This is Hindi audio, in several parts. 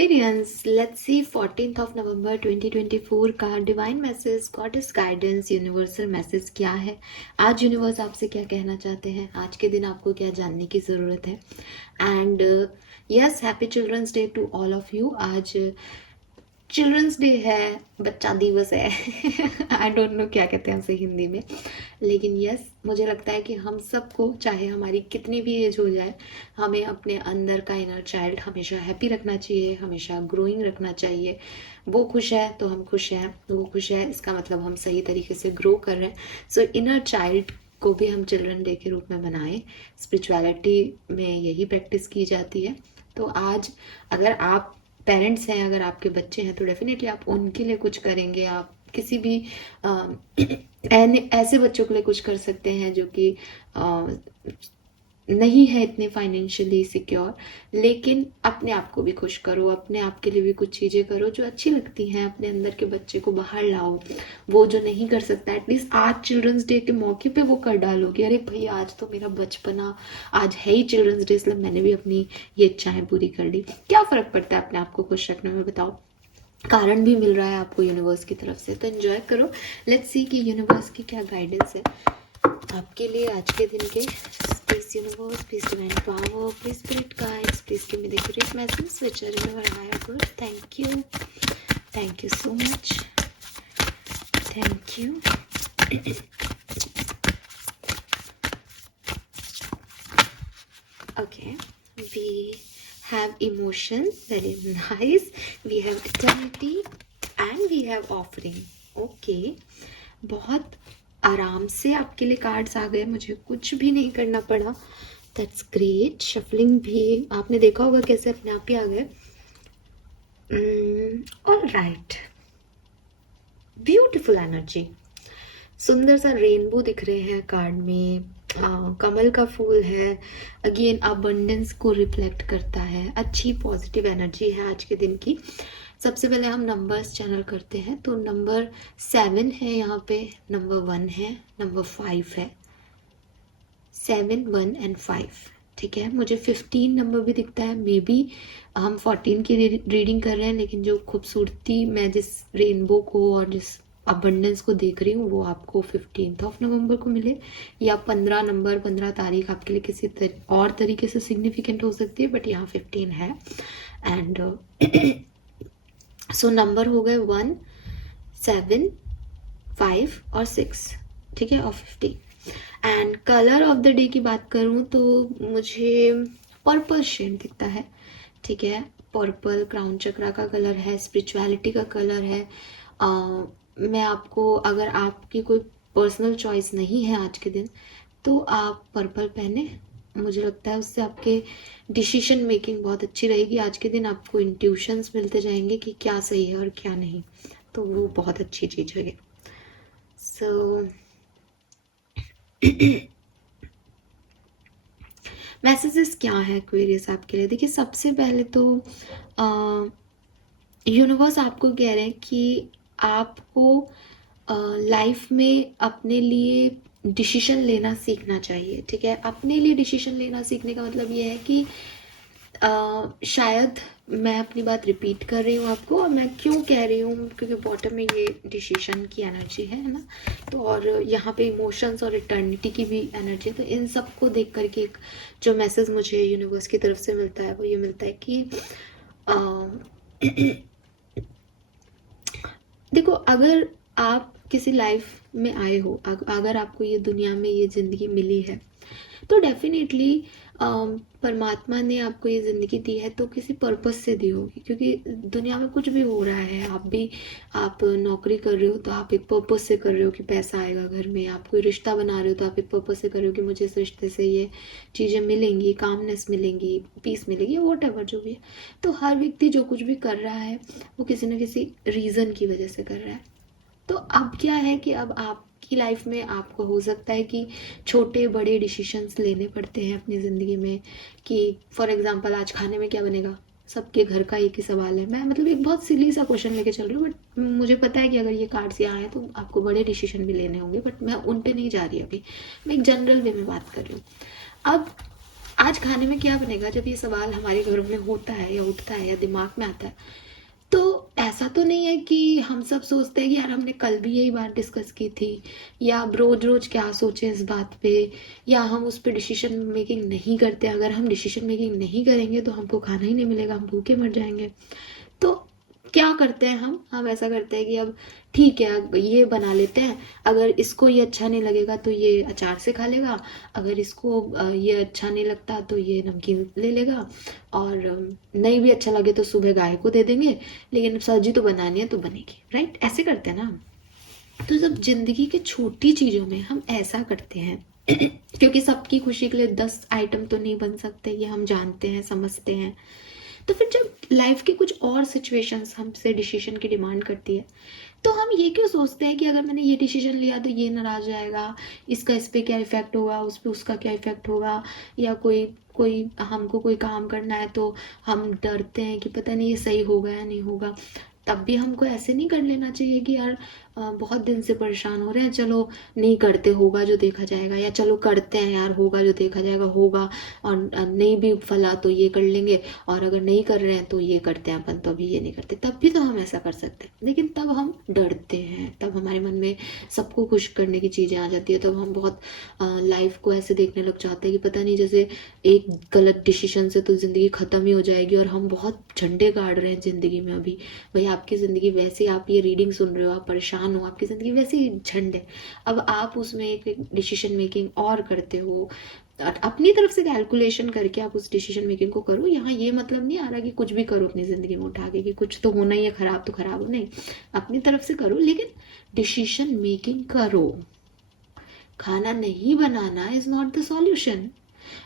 Aquarians, let's see 14th of November 2024 का divine message, goddess guidance, universal message क्या है। आज यूनिवर्स आपसे क्या कहना चाहते हैं, आज के दिन आपको क्या जानने की ज़रूरत है। And yes, happy children's day to all of you. आज चिल्ड्रंस डे है, बच्चा दिवस है। आई डोंट नो क्या कहते हैं उसे हिंदी में, लेकिन यस, मुझे लगता है कि हम सबको, चाहे हमारी कितनी भी एज हो जाए, हमें अपने अंदर का इनर चाइल्ड हमेशा हैप्पी रखना चाहिए, हमेशा ग्रोइंग रखना चाहिए। वो खुश है तो हम खुश हैं, वो खुश है इसका मतलब हम सही तरीके से ग्रो कर रहे हैं। सो इनर चाइल्ड को भी हम चिल्ड्रन डे के रूप में बनाएं। स्पिरिचुअलिटी में यही प्रैक्टिस की जाती है। तो आज अगर आप पेरेंट्स हैं, अगर आपके बच्चे हैं, तो डेफिनेटली आप उनके लिए कुछ करेंगे। आप किसी भी ऐसे बच्चों के लिए कुछ कर सकते हैं जो कि नहीं है इतने फाइनेंशियली सिक्योर, लेकिन अपने आप को भी खुश करो, अपने आप के लिए भी कुछ चीज़ें करो जो अच्छी लगती हैं। अपने अंदर के बच्चे को बाहर लाओ, वो जो नहीं कर सकता एटलीस्ट आज चिल्ड्रंस डे के मौके पे वो कर डालो कि अरे भाई आज तो मेरा बचपना, आज है ही चिल्ड्रंस डे, इसलिए मैंने भी अपनी ये इच्छाएं पूरी कर ली। क्या फ़र्क पड़ता है अपने आप को खुश रखने में, बताओ। कारण भी मिल रहा है आपको यूनिवर्स की तरफ से, तो एंजॉय करो। लेट्स सी कि यूनिवर्स की क्या गाइडेंस है आपके लिए आज के दिन के। Please universe, please divine power, please spirit guides, please give me the accurate message which are in our higher good. Thank you so much, thank you. Okay, we have emotion, very nice. We have eternity and we have offering. Okay, बहुत आराम से आपके लिए कार्ड्स आ गए, मुझे कुछ भी नहीं करना पड़ा। That's great. शफलिंग भी आपने देखा होगा कैसे अपने आप ही आ गए। ऑल राइट, ब्यूटिफुल एनर्जी, सुंदर सा रेनबो दिख रहे हैं कार्ड में। कमल का फूल है, अगेन अबंडेंस को रिफ्लेक्ट करता है। अच्छी पॉजिटिव एनर्जी है आज के दिन की। सबसे पहले हम नंबर्स चैनल करते हैं, तो नंबर 7 है यहाँ पे, नंबर 1 है, नंबर 5 है। 7, 1 एंड 5, ठीक है। मुझे 15 नंबर भी दिखता है, मे बी हम 14 की रीडिंग कर रहे हैं, लेकिन जो खूबसूरती मैं जिस रेनबो को और जिस अबंडेंस को देख रही हूँ वो आपको 15 ऑफ नवंबर को मिले, या 15 नंबर, 15 तारीख आपके लिए किसी और तरीके से सिग्निफिकेंट हो सकती है, बट यहाँ 15 है। एंड सो नंबर हो गए 1, 7, 5 और 6, ठीक है, और 15। And colour of the day की बात करूँ तो मुझे पर्पल शेड दिखता है, ठीक है। पर्पल क्राउन चक्रा का कलर है, स्पिरिचुअलिटी का कलर है। मैं आपको, अगर आपकी कोई पर्सनल चॉइस नहीं है आज के दिन, तो आप पर्पल पहने। मुझे लगता है उससे आपके डिसीजन मेकिंग बहुत अच्छी रहेगी। आज के दिन आपको इंट्यूशंस मिलते जाएंगे कि क्या सही है और क्या नहीं, तो वो बहुत अच्छी चीज़ है। सो मैसेजेस क्या है एक्वेरियस आपके लिए। देखिए, सबसे पहले तो यूनिवर्स आपको कह रहे हैं कि आपको लाइफ में अपने लिए डिसीजन लेना सीखना चाहिए, ठीक है। अपने लिए डिसीजन लेना सीखने का मतलब ये है कि शायद मैं अपनी बात रिपीट कर रही हूँ आपको, और मैं क्यों कह रही हूँ क्योंकि बॉटम में ये डिसीजन की एनर्जी है ना, तो और यहाँ पे इमोशंस और इटर्निटी की भी एनर्जी है। तो इन सब को देख करके एक जो मैसेज मुझे यूनिवर्स की तरफ से मिलता है वो ये मिलता है कि देखो, अगर आप किसी लाइफ में आए हो, अगर आपको ये दुनिया में ये ज़िंदगी मिली है, तो डेफिनेटली परमात्मा ने आपको ये ज़िंदगी दी है तो किसी पर्पस से दी होगी, क्योंकि दुनिया में कुछ भी हो रहा है, आप नौकरी कर रहे हो तो आप एक पर्पस से कर रहे हो कि पैसा आएगा घर में। आप कोई रिश्ता बना रहे हो तो आप एक पर्पस से कर रहे हो कि मुझे इस रिश्ते से ये चीज़ें मिलेंगी, कामनेस मिलेंगी, पीस मिलेगी, वॉट एवर जो भी है। तो हर व्यक्ति जो कुछ भी कर रहा है वो किसी न किसी रीज़न की वजह से कर रहा है। तो अब क्या है कि अब आपकी लाइफ में आपको हो सकता है कि छोटे बड़े डिसीजंस लेने पड़ते हैं अपनी ज़िंदगी में, कि फॉर एग्जांपल आज खाने में क्या बनेगा, सबके घर का एक ही सवाल है। मैं मतलब एक बहुत सिली सा क्वेश्चन लेके चल रही हूँ, बट मुझे पता है कि अगर ये कार्ड्स यहाँ आए तो आपको बड़े डिसीजन भी लेने होंगे, बट मैं उन पे नहीं जा रही अभी, मैं एक जनरल वे में बात कर रही हूँ। अब आज खाने में क्या बनेगा, जब ये सवाल हमारे घर में होता है या उठता है या दिमाग में आता है, तो ऐसा तो नहीं है कि हम सब सोचते हैं कि यार हमने कल भी यही बात डिस्कस की थी, या अब रोज रोज क्या सोचें इस बात पे, या हम उस पर डिसीजन मेकिंग नहीं करते। अगर हम डिसीजन मेकिंग नहीं करेंगे तो हमको खाना ही नहीं मिलेगा, हम भूखे मर जाएंगे। तो क्या करते हैं हम ऐसा करते हैं कि अब ठीक है, अब ये बना लेते हैं, अगर इसको ये अच्छा नहीं लगेगा तो ये अचार से खा लेगा, अगर इसको ये अच्छा नहीं लगता तो ये नमकीन ले लेगा, और नहीं भी अच्छा लगे तो सुबह गाय को दे देंगे, लेकिन सब्जी तो बनानी है तो बनेगी। राइट, ऐसे करते हैं ना हम। तो जब जिंदगी के छोटी चीजों में हम ऐसा करते हैं क्योंकि सबकी खुशी के लिए 10 आइटम तो नहीं बन सकते, ये हम जानते हैं, समझते हैं। तो फिर जब लाइफ की कुछ और सिचुएशंस हमसे डिसीजन की डिमांड करती है, तो हम ये क्यों सोचते हैं कि अगर मैंने ये डिसीजन लिया तो ये नाराज जाएगा, इसका इस पे क्या इफेक्ट होगा, उस पे उसका क्या इफेक्ट होगा, या कोई कोई हमको कोई काम करना है तो हम डरते हैं कि पता नहीं ये सही होगा या नहीं होगा। तब भी हमको ऐसे नहीं कर लेना चाहिए कि यार बहुत दिन से परेशान हो रहे हैं, चलो नहीं करते, होगा जो देखा जाएगा, या चलो करते हैं यार, होगा जो देखा जाएगा होगा, और नहीं भी फला तो ये कर लेंगे, और अगर नहीं कर रहे हैं तो ये करते हैं अपन, तो अभी ये नहीं करते। तब भी तो हम ऐसा कर सकते हैं, लेकिन तब हम डरते हैं, तब हमारे मन में सबको खुश करने की चीज़ें आ जाती है, तब हम बहुत लाइफ को ऐसे देखने लग जाते हैं कि पता नहीं, जैसे एक गलत डिसीजन से तो ज़िंदगी ख़त्म ही हो जाएगी, और हम बहुत झंडे गाड़ रहे हैं ज़िंदगी में। अभी भाई आपकी ज़िंदगी वैसे, आप ये रीडिंग सुन रहे हो, आप परेशान हो, आपकी ज़िंदगी वैसे ही झंड है, अब आप उसमें एक डिसीजन मेकिंग और करते हो, अपनी तरफ से कैलकुलेशन करके आप उस डिसीजन मेकिंग को करो। यहाँ ये मतलब नहीं आ रहा कि कुछ भी करो अपनी ज़िंदगी में उठा के कि कुछ तो होना ही है, खराब तो खराब हो, नहीं, अपनी तरफ से करो, लेकिन डिसीजन मेकिंग करो। खाना नहीं बनाना इज नॉट द सॉल्यूशन।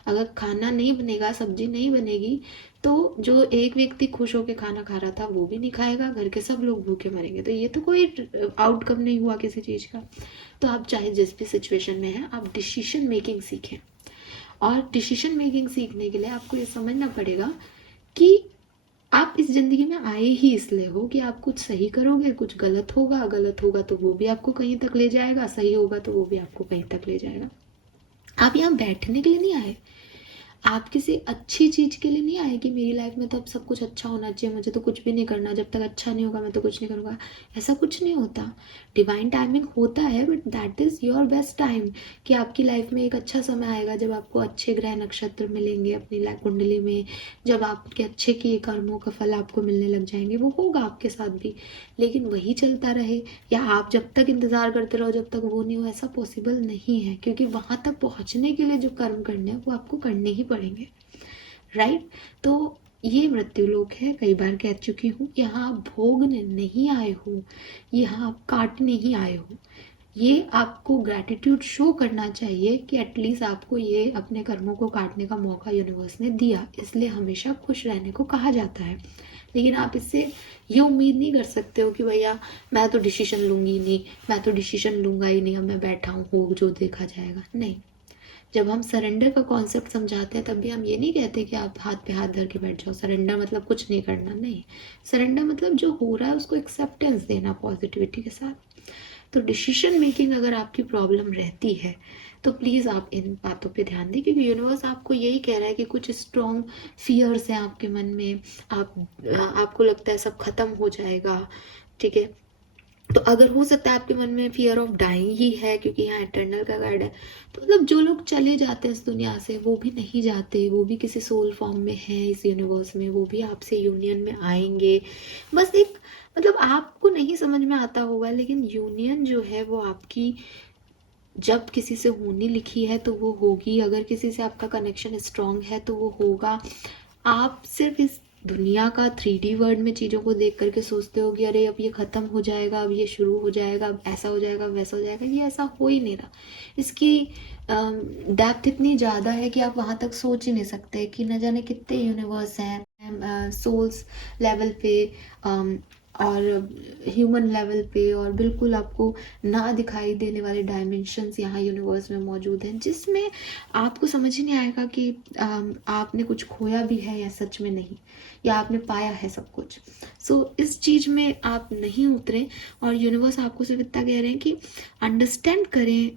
अगर खाना नहीं बनेगा, सब्जी नहीं बनेगी, तो जो एक व्यक्ति खुश होकर खाना खा रहा था वो भी नहीं खाएगा, घर के सब लोग भूखे मरेंगे। तो ये तो कोई आउटकम नहीं हुआ किसी चीज़ का। तो आप चाहे जिस भी सिचुएशन में हैं, आप डिसीजन मेकिंग सीखें। और डिसीजन मेकिंग सीखने के लिए आपको ये समझना पड़ेगा कि आप इस ज़िंदगी में आए ही इसलिए हो कि आप कुछ सही करोगे, कुछ गलत होगा, गलत होगा तो वो भी आपको कहीं तक ले जाएगा, सही होगा तो वो भी आपको कहीं तक ले जाएगा। आप यहाँ बैठने के लिए नहीं आए, आप किसी अच्छी चीज़ के लिए नहीं आए कि मेरी लाइफ में तो अब सब कुछ अच्छा होना चाहिए, मुझे तो कुछ भी नहीं करना, जब तक अच्छा नहीं होगा मैं तो कुछ नहीं करूँगा। ऐसा कुछ नहीं होता। डिवाइन टाइमिंग होता है, but that is your best time, कि आपकी लाइफ में एक अच्छा समय आएगा जब आपको अच्छे ग्रह नक्षत्र मिलेंगे अपनी लाइफ कुंडली में, जब आपके अच्छे किए कर्मों का फल आपको मिलने लग जाएंगे, वो होगा आपके साथ भी। लेकिन वही चलता रहे, या आप जब तक इंतज़ार करते रहो जब तक वो नहीं हो, ऐसा पॉसिबल नहीं है, क्योंकि वहाँ तक पहुँचने के लिए जो कर्म करने हैं वो आपको करने ही पड़ेंगे। राइट। तो ये मृत्यु लोक है, कई बार कह चुकी हूँ, यहाँ आप भोगने नहीं आए हो, यहाँ आप काटने ही आए हो। ये आपको ग्रैटिट्यूड शो करना चाहिए कि एटलीस्ट आपको ये अपने कर्मों को काटने का मौका यूनिवर्स ने दिया, इसलिए हमेशा खुश रहने को कहा जाता है। लेकिन आप इससे ये उम्मीद नहीं कर सकते हो कि भैया मैं तो डिसीजन लूंगी ही नहीं, मैं तो डिसीजन लूंगा ही नहीं, अब मैं बैठा हूँ, हो जो देखा जाएगा। नहीं, जब हम सरेंडर का कॉन्सेप्ट समझाते हैं तब भी हम ये नहीं कहते कि आप हाथ पे हाथ धर के बैठ जाओ। सरेंडर मतलब कुछ नहीं करना, नहीं। सरेंडर मतलब जो हो रहा है उसको एक्सेप्टेंस देना पॉजिटिविटी के साथ। तो डिसीजन मेकिंग अगर आपकी प्रॉब्लम रहती है तो प्लीज़ आप इन बातों पे ध्यान दें, क्योंकि यूनिवर्स आपको यही कह रहा है कि कुछ स्ट्रॉन्ग फियर्स हैं आपके मन में, आपको लगता है सब खत्म हो जाएगा। ठीक है, तो अगर हो सकता है आपके मन में फियर ऑफ डाइंग ही है, क्योंकि यहाँ इटर्नल का गाइड है, तो मतलब जो लोग चले जाते हैं इस दुनिया से वो भी नहीं जाते, वो भी किसी सोल फॉर्म में है इस यूनिवर्स में, वो भी आपसे यूनियन में आएंगे। बस एक मतलब आपको नहीं समझ में आता होगा, लेकिन यूनियन जो है वो आपकी जब किसी से होनी लिखी है तो वो होगी। अगर किसी से आपका कनेक्शन स्ट्रांग है तो वो होगा। आप सिर्फ इस दुनिया का 3D वर्ड में चीज़ों को देख करके सोचते हो कि अरे अब ये ख़त्म हो जाएगा, अब ये शुरू हो जाएगा, अब ऐसा हो जाएगा, वैसा हो जाएगा। ये ऐसा हो ही नहीं रहा। इसकी डेप्थ इतनी ज़्यादा है कि आप वहाँ तक सोच ही नहीं सकते कि न जाने कितने यूनिवर्स हैं, सोल्स लेवल पे और ह्यूमन लेवल पे, और बिल्कुल आपको ना दिखाई देने वाले डायमेंशंस यहाँ यूनिवर्स में मौजूद हैं, जिसमें आपको समझ ही नहीं आएगा कि आपने कुछ खोया भी है या सच में नहीं, या आपने पाया है सब कुछ। सो इस चीज़ में आप नहीं उतरे, और यूनिवर्स आपको सिर्फ इतना कह रहे हैं कि अंडरस्टैंड करें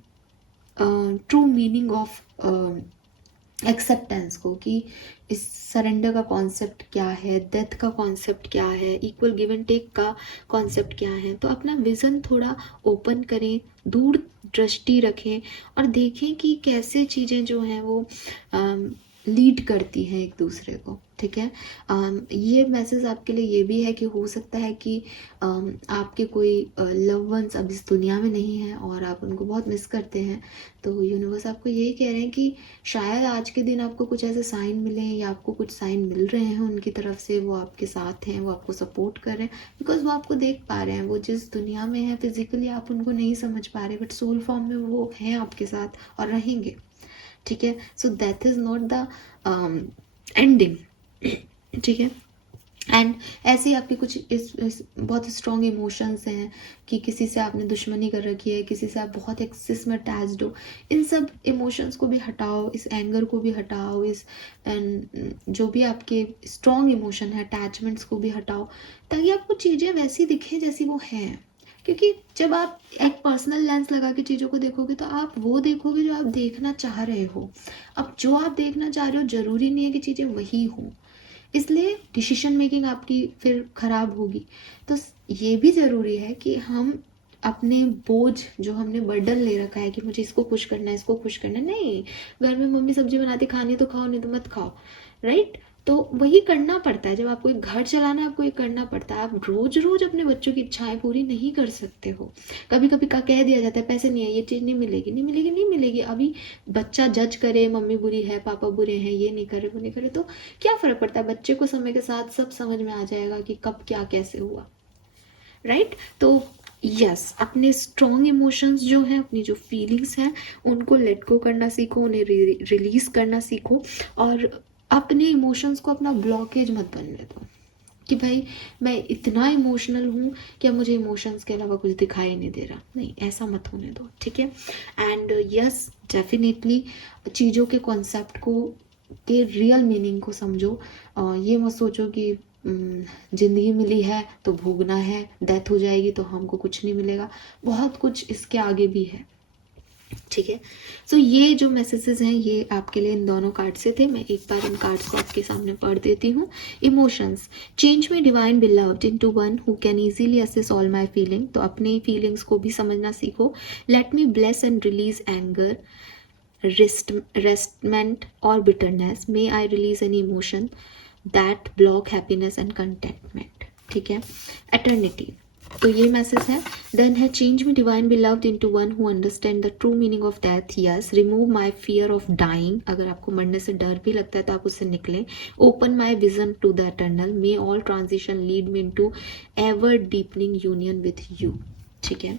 ट्रू मीनिंग ऑफ एक्सेप्टेंस को, कि इस सरेंडर का कॉन्सेप्ट क्या है, डेथ का कॉन्सेप्ट क्या है, इक्वल गिव एंड टेक का कॉन्सेप्ट क्या है। तो अपना विज़न थोड़ा ओपन करें, दूर दृष्टि रखें और देखें कि कैसे चीज़ें जो हैं वो लीड करती हैं एक दूसरे को। ठीक है, ये मैसेज आपके लिए ये भी है कि हो सकता है कि आपके कोई लव वंस अब इस दुनिया में नहीं है और आप उनको बहुत मिस करते हैं। तो यूनिवर्स आपको यही कह रहे हैं कि शायद आज के दिन आपको कुछ ऐसे साइन मिले हैं या आपको कुछ साइन मिल रहे हैं उनकी तरफ से, वो आपके साथ हैं, वो आपको सपोर्ट कर रहे हैं, बिकॉज वो आपको देख पा रहे हैं। वो जिस दुनिया में है फिजिकली आप उनको नहीं समझ पा रहे, बट सोल फॉर्म में वो हैं आपके साथ और रहेंगे। ठीक है, so that is not the ending. ठीक है, एंड ऐसे ही आपके कुछ इस बहुत स्ट्रॉन्ग इमोशंस हैं कि किसी से आपने दुश्मनी कर रखी है, किसी से आप बहुत एक्सेस में अटैच्ड हो। इन सब इमोशंस को भी हटाओ, इस एंगर को भी हटाओ, इस एंड जो भी आपके स्ट्रॉन्ग इमोशन है अटैचमेंट्स को भी हटाओ, ताकि आपको चीज़ें वैसी दिखें जैसी वो हैं। क्योंकि जब आप एक पर्सनल लेंस लगा के चीज़ों को देखोगे तो आप वो देखोगे जो आप देखना चाह रहे हो। अब जो आप देखना चाह रहे हो ज़रूरी नहीं है कि चीज़ें वही हों, इसलिए डिसीजन मेकिंग आपकी फिर ख़राब होगी। तो ये भी ज़रूरी है कि हम अपने बोझ जो हमने बर्डन ले रखा है कि मुझे इसको खुश करना है, इसको खुश करना है, नहीं, घर में मम्मी सब्जी बनाती, खानी तो खाओ नहीं तो मत खाओ, राइट। तो वही करना पड़ता है, जब आपको एक घर चलाना है आपको ये करना पड़ता है। आप रोज रोज अपने बच्चों की इच्छाएं पूरी नहीं कर सकते हो। कभी कभी का कह दिया जाता है पैसे नहीं है, ये चीज़ नहीं मिलेगी, नहीं मिलेगी, नहीं मिलेगी। अभी बच्चा जज करे मम्मी बुरी है, पापा बुरे हैं, ये नहीं करे, वो नहीं करे, तो क्या फ़र्क पड़ता है? बच्चे को समय के साथ सब समझ में आ जाएगा कि कब क्या कैसे हुआ, राइट। तो यस, अपने स्ट्रॉन्ग इमोशंस जो हैं, अपनी जो फीलिंग्स हैं, उनको लेट गो करना सीखो, उन्हें रिलीज करना सीखो और अपने इमोशंस को अपना ब्लॉकेज मत बनने दो कि भाई मैं इतना इमोशनल हूँ कि अब मुझे इमोशंस के अलावा कुछ दिखाई नहीं दे रहा। नहीं, ऐसा मत होने दो। ठीक है, एंड यस डेफिनेटली चीज़ों के कॉन्सेप्ट को, के रियल मीनिंग को समझो। ये मत सोचो कि ज़िंदगी मिली है तो भोगना है, डेथ हो जाएगी तो हमको कुछ नहीं मिलेगा। बहुत कुछ इसके आगे भी है। ठीक है, सो ये जो मैसेजेस हैं ये आपके लिए इन दोनों कार्ड से थे। मैं एक बार इन कार्ड्स को आपके सामने पढ़ देती हूँ। Emotions, change me divine beloved into one who can easily access all my feeling. तो अपनी फीलिंग्स को भी समझना सीखो। Let me bless and release anger, resentment और bitterness. May I release any emotion that block happiness and contentment. ठीक है, एटर्निटी, तो ये मैसेज है। देन है change me divine beloved into one who understand the true meaning of death. Yes, remove my fear of dying. अगर आपको मरने से डर भी लगता है तो आप उससे निकलें। Open my vision to the eternal. May all transition lead me into ever deepening union with you. ठीक है,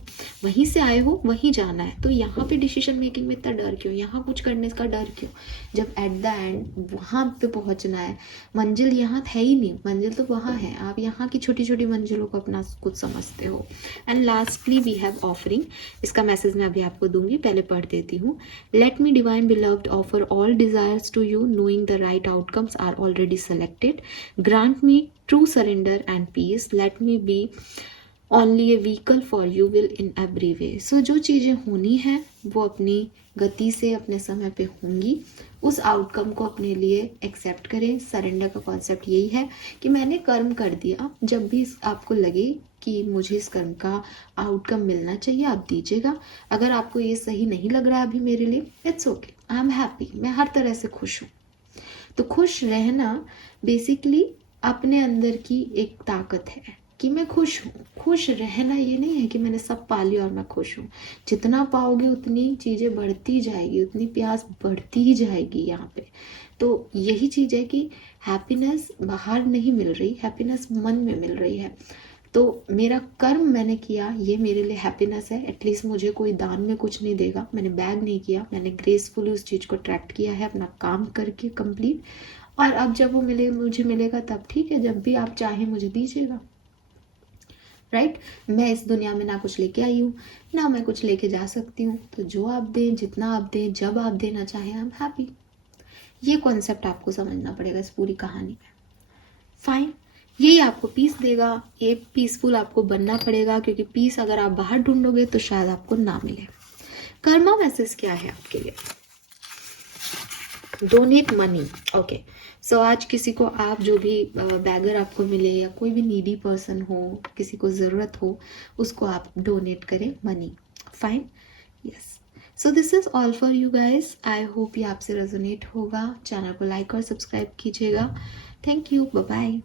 वहीं से आए हो वहीं जाना है, तो यहाँ पे डिसीजन मेकिंग में इतना डर क्यों, यहाँ कुछ करने का डर क्यों, जब एट द एंड वहाँ पे पहुँचना है। मंजिल यहाँ है ही नहीं, मंजिल तो वहाँ है, आप यहाँ की छोटी छोटी मंजिलों को अपना कुछ समझते हो। And lastly we have offering. इसका मैसेज मैं अभी आपको दूंगी, पहले पढ़ देती हूँ। Let me divine beloved offer all desires to you, knowing the right outcomes are already selected. Grant me true surrender and peace. Let me be only a vehicle for you will in every way. So जो चीज़ें होनी हैं वो अपनी गति से अपने समय पे होंगी। उस आउटकम को अपने लिए एक्सेप्ट करें। सरेंडर का कॉन्सेप्ट यही है कि मैंने कर्म कर दिया। जब भी आपको लगे कि मुझे इस कर्म का आउटकम मिलना चाहिए, आप दीजिएगा। अगर आपको ये सही नहीं लग रहा अभी मेरे लिए, it's okay, I am happy, मैं हर तरह से खुश हूँ। तो खुश रहना बेसिकली अपने अंदर की एक ताकत है कि मैं खुश हूँ। खुश रहना ये नहीं है कि मैंने सब पा लिया और मैं खुश हूँ। जितना पाओगे उतनी चीज़ें बढ़ती जाएगी, उतनी प्यास बढ़ती ही जाएगी यहाँ पे। तो यही चीज़ है कि हैप्पीनेस बाहर नहीं मिल रही, हैप्पीनेस मन में मिल रही है। तो मेरा कर्म मैंने किया, ये मेरे लिए हैप्पीनेस है। एटलीस्ट मुझे कोई दान में कुछ नहीं देगा, मैंने बैग नहीं किया, मैंने ग्रेसफुली उस चीज़ को ट्रैक्ट किया है, अपना काम करके कंप्लीट। और अब जब वो मुझे मिलेगा तब ठीक है, जब भी आप चाहें मुझे दीजिएगा, राइट। मैं इस दुनिया में ना कुछ लेके आई हूँ ना मैं कुछ लेके जा सकती हूँ। तो जो आप दें, जितना आप दें, जब आप देना चाहें, आई एम हैप्पी। ये कॉन्सेप्ट आपको समझना पड़ेगा इस पूरी कहानी में। फाइन, यही आपको पीस देगा। ये पीसफुल आपको बनना पड़ेगा, क्योंकि पीस अगर आप बाहर ढूंढोगे तो शायद आपको ना मिले। कर्मा मैसेज क्या है आपके लिए? Donate money. ओके, सो आज किसी को आप जो भी बैगर आपको मिले या कोई भी नीडी पर्सन हो, किसी को ज़रूरत हो, उसको आप डोनेट करें money. Fine, yes. So this is all for you guys. I hope ये आपसे रेजोनेट होगा। चैनल को लाइक और सब्सक्राइब कीजिएगा। Thank you, bye bye.